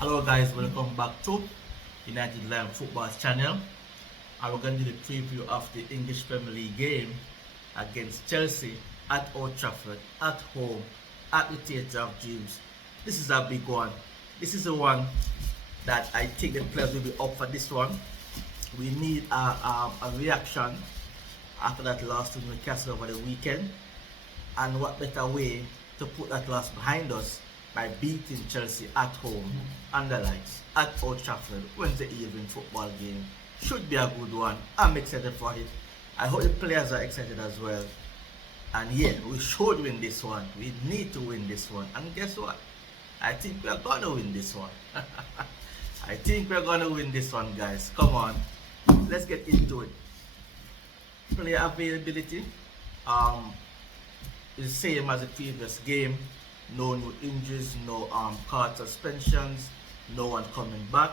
Hello guys, welcome back to United Lion Football's channel. And we're going to do the preview of the English Premier League game against Chelsea at Old Trafford, at home, at the Theatre of Dreams. This is a big one. This is the one that I think the players will be up for this one. We need a reaction after that loss to Newcastle over the weekend. And what better way to put that loss behind us by beating Chelsea at home and the lights at Old Trafford Wednesday evening football game. Should be a good one. I'm excited for it. I hope the players are excited as well. And yeah, we should win this one. We need to win this one. And guess what? I think we're gonna win this one. I think we're gonna win this one, guys. Come on. Let's get into it. Player availability. Is the same as the previous game. No new injuries, no card suspensions, no one coming back.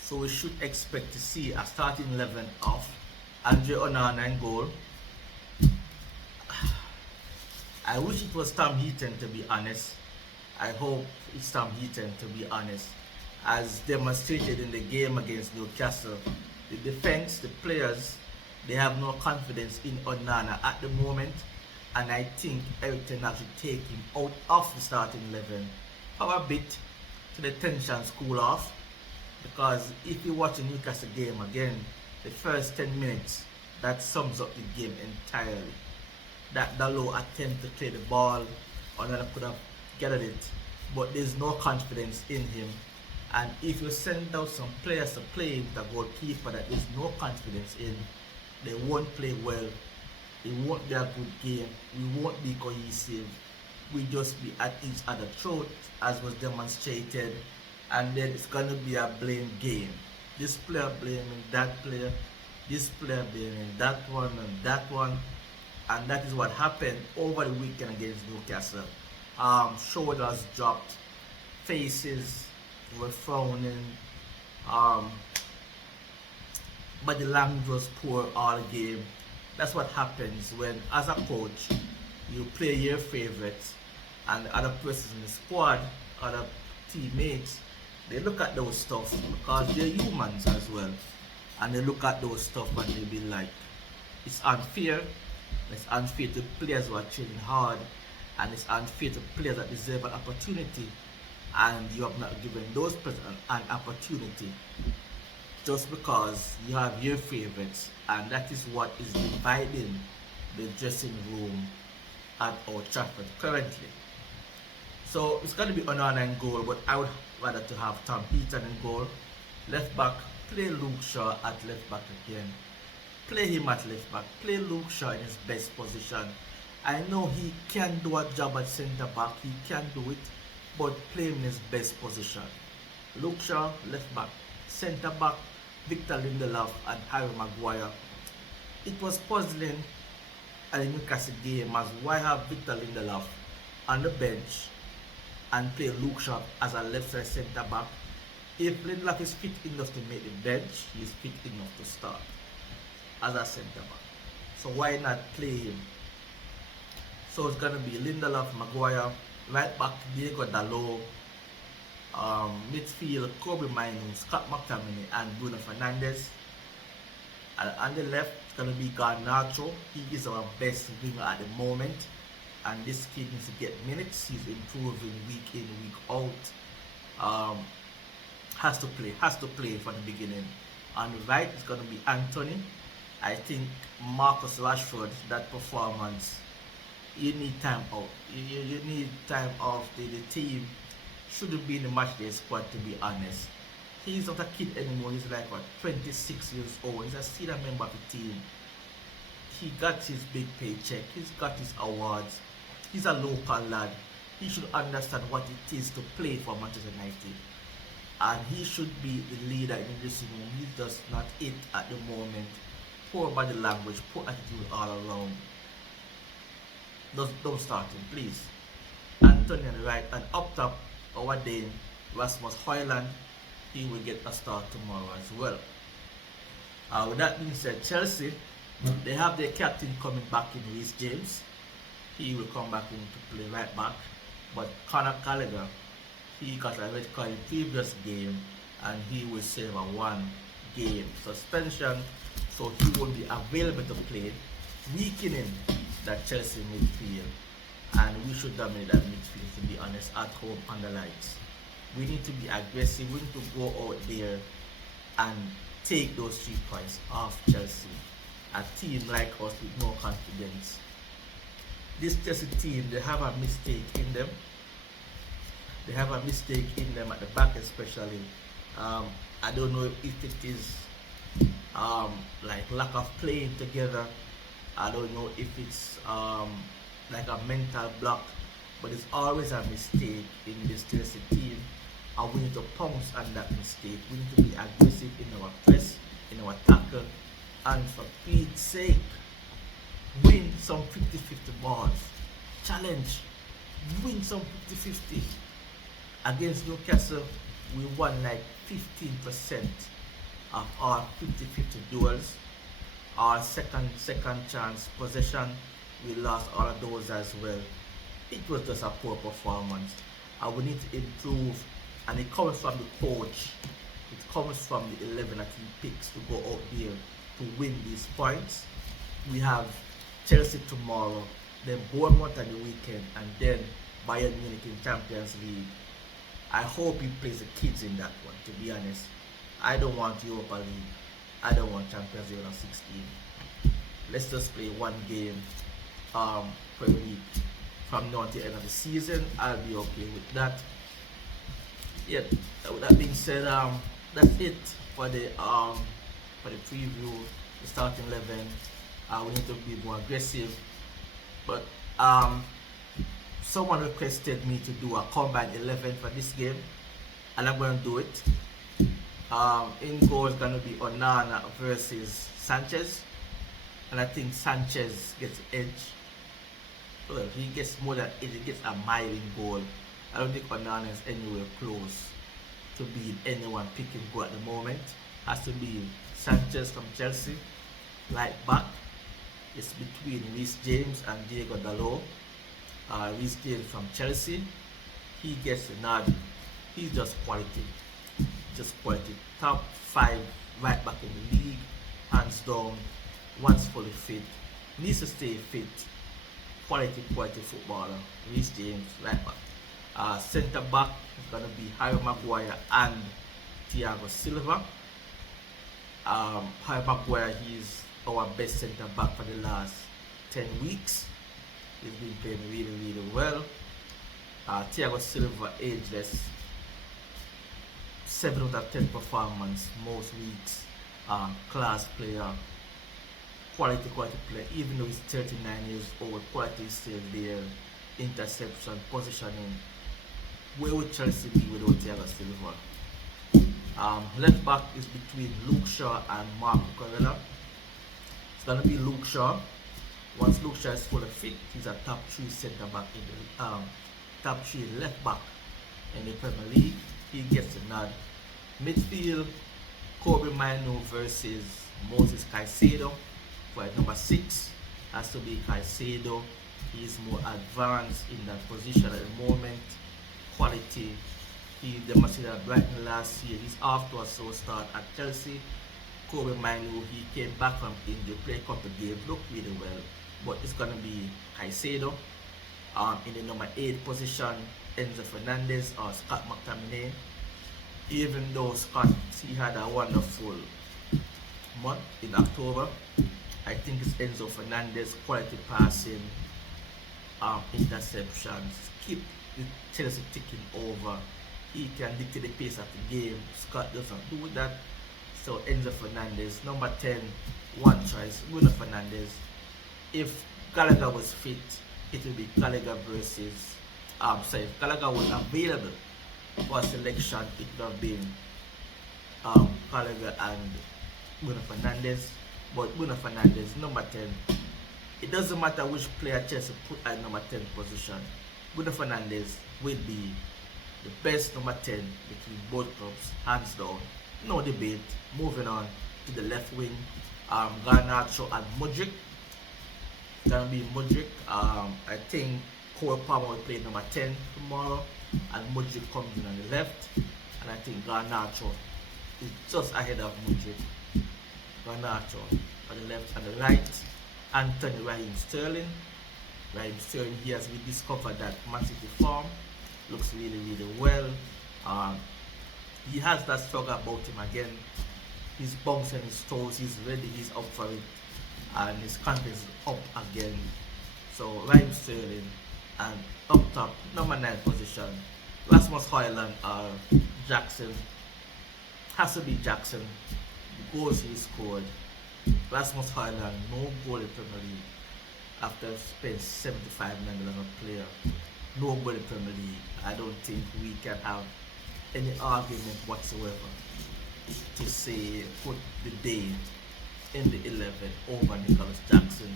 So we should expect to see a starting 11 of Andre Onana in goal. I wish it was Tom Heaton, to be honest. I hope it's Tom Heaton, to be honest. As demonstrated in the game against Newcastle, the defense, the players, they have no confidence in Onana at the moment. And I think Eric Ten Hag should take him out of the starting 11 for a bit to the tensions cool off. Because if you watch the Newcastle game again, the first 10 minutes, that sums up the game entirely. That Dalot attempt to play the ball, Onana could have gathered it, but there's no confidence in him. And if you send out some players to play with a goalkeeper that there's no confidence in, they won't play well. It won't be a good game. We won't be cohesive. We just be at each other's throat, as was demonstrated, and then it's gonna be a blame game. This player blaming that player, this player blaming that one and that one, and that is what happened over the weekend against Newcastle. Shoulders dropped, faces were frowning, body language was poor all game. That's what happens when, as a coach, you play your favorites and other persons in the squad, other teammates, they look at those stuff because they're humans as well. And they look at those stuff and they be like, it's unfair. It's unfair to players who are training hard, and it's unfair to players that deserve an opportunity, and you have not given those players an opportunity just because you have your favorites, and that is what is dividing the dressing room at Old Trafford currently. So it's going to be Onana in goal, but I would rather to have Tom Heaton in goal. Left back, play Luke Shaw at left back again. Play him at left back. Play Luke Shaw in his best position. I know he can do a job at centre back, he can do it, but play him in his best position. Luke Shaw, left back. Centre back, Victor Lindelof and Harry Maguire. It was puzzling at the Newcastle game as why have Victor Lindelof on the bench and play Luke Shaw as a left side centre back. If Lindelof is fit enough to make the bench, he is fit enough to start as a centre back. So why not play him? So it's gonna be Lindelof, Maguire, right back Diego Dalot, midfield Kobe Mainoo, Scott McTominay and Bruno Fernandes. And on the left it's gonna be Garnacho. He is our best winger at the moment, and this kid needs to get minutes. He's improving week in, week out. Has to play from the beginning. On the right it's gonna be Anthony. I think Marcus Rashford, that performance, you need time out. You need time off. The team shouldn't be in the matchday squad, to be honest. He's not a kid anymore. He's like what, 26 years old. He's a senior member of the team. He got his big paycheck. He's got his awards. He's a local lad. He should understand what it is to play for Manchester United. And he should be the leader in the dressing room. He's just not it at the moment. Poor body language, poor attitude all around. Don't start him, please. Anthony on the right, and up top, our Dane, Rasmus Højlund, he will get a start tomorrow as well. With that being said, Chelsea, they have their captain coming back in, Reece James. He will come back in to play right back. But Conor Gallagher, He got a red card in the previous game and he will serve a 1 game suspension, so he won't be available to play, weakening that Chelsea midfield. And we should dominate that midfield, to be honest, at home on the lights. We need to be aggressive. We need to go out there and take those 3 points off Chelsea, a team like us with no confidence. This Chelsea team, they have a mistake in them. They have a mistake in them at the back, especially. I don't know if it is like lack of playing together. I don't know if it's like a mental block, but it's always a mistake in this Chelsea team. And we need to pounce on that mistake. We need to be aggressive in our press, in our tackle, and for Pete's sake, win some 50-50 balls. Challenge, win some 50-50. Against Newcastle, we won like 15% of our 50-50 duels. Our second chance possession, we lost all of those as well. It was just a poor performance, and we need to improve. And it comes from the coach. It comes from the 11 that he picks to go out there to win these points. We have Chelsea tomorrow, then Bournemouth on the weekend, and then Bayern Munich in Champions League. I hope he plays the kids in that one, to be honest. I don't want Europa League. I don't want Champions League on 16. Let's just play 1 game per week from now until the end of the season. I'll be okay with that. Yeah, with that being said, that's it for the preview, the starting 11. We need to be more aggressive, but someone requested me to do a combined 11 for this game, and I'm going to do it. In goal is going to be Onana versus Sanchez, and I think Sanchez gets the edge. Well, he gets more than it. He gets a mile in goal. I don't think Onana is anywhere close to being anyone picking goal at the moment. Has to be Sanchez from Chelsea. Right back, it's between Reece James and Diego Dalot. Reece James from Chelsea, he gets the nod. He's just quality. Top 5 right back in the league, hands down. Once fully fit, needs to stay fit. Quality footballer. Reece James, right back. Centre back is gonna be Harry Maguire and Thiago Silva. Harry Maguire, he's our best centre back for the last 10 weeks. He's been playing really well. Thiago Silva, ageless, 7 out of 10 performance most weeks. Class player, quality player. Even though he's 39 years old, quality is still there. Interception, positioning. Where would Chelsea be without Thiago Silva? Left back is between Luke Shaw and Marco Cucurella. It's gonna be Luke Shaw. Once Luke Shaw is fully fit, he's a top 3 centre back in the top 3 left back in the Premier League. He gets the nod. Midfield, Kobbie Mainoo versus Moses Caicedo for number 6. Has to be Caicedo. He's more advanced in that position at the moment. Quality. He demonstrated at Brighton last year. He's off to a slow start at Chelsea. Kobbie Mainoo, he came back from injury, played a couple of games, looked really well. But it's going to be Caicedo. In the number 8 position, Enzo Fernandez or Scott McTominay. Even though Scott, he had a wonderful month in October, I think it's Enzo Fernandez, quality passing, interceptions, keep the Chelsea ticking over. He can dictate the pace of the game. Scott doesn't do that. So Enzo Fernandez, number 10, one choice, Bruno Fernandes. If Gallagher was fit, it would be Gallagher versus if Gallagher was available for selection, it would have been Gallagher and Bruno Fernandes. But Bruno Fernandes, number 10. It doesn't matter which player Chelsea put at number 10 position. Bruno Fernandes will be the best number 10 between both clubs, hands down. No debate. Moving on to the left wing, Garnacho and Mudryk. It's gonna be Mudryk. I think Cole Palmer will play number 10 tomorrow. and Mudryk comes in on the left, and I think Garnacho is just ahead of Mudryk. Garnacho on the left and the right, Anthony Raheem Sterling. Raheem Sterling, he has rediscovered that Man City form, looks really, really well. He has that struggle about him again. He's bouncing his toes, he's ready, he's up for it, and his confidence is up again. So Raheem Sterling, and up top, number 9 position, Rasmus Højlund or Jackson. Has to be Jackson. The goals he scored. Rasmus Højlund, no goal in Premier League after spending 75 million on a player. No goal in Premier League. I don't think we can have any argument whatsoever to say put the day in the 11 over Nicholas Jackson.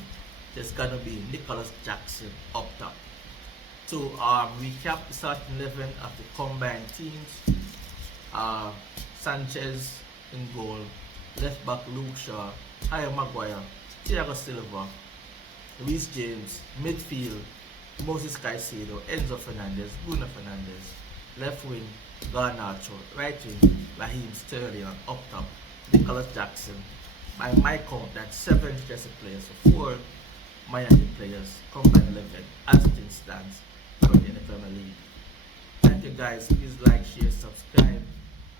There's gonna be Nicholas Jackson up top. To recap the starting 11 of the combined teams, Sanchez in goal, left back Luke Shaw, Harry Maguire, Thiago Silva, Reece James, midfield Moses Caicedo, Enzo Fernandez, Bruno Fernandes, left wing Garnacho, right wing Raheem Sterling, and up top Nicholas Jackson. By my count, that's 7 Chelsea players, so 4 Miami players, combined 11 as it stands currently in the Premier League. Thank you guys, please like, share, subscribe,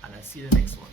and I'll see you in the next one.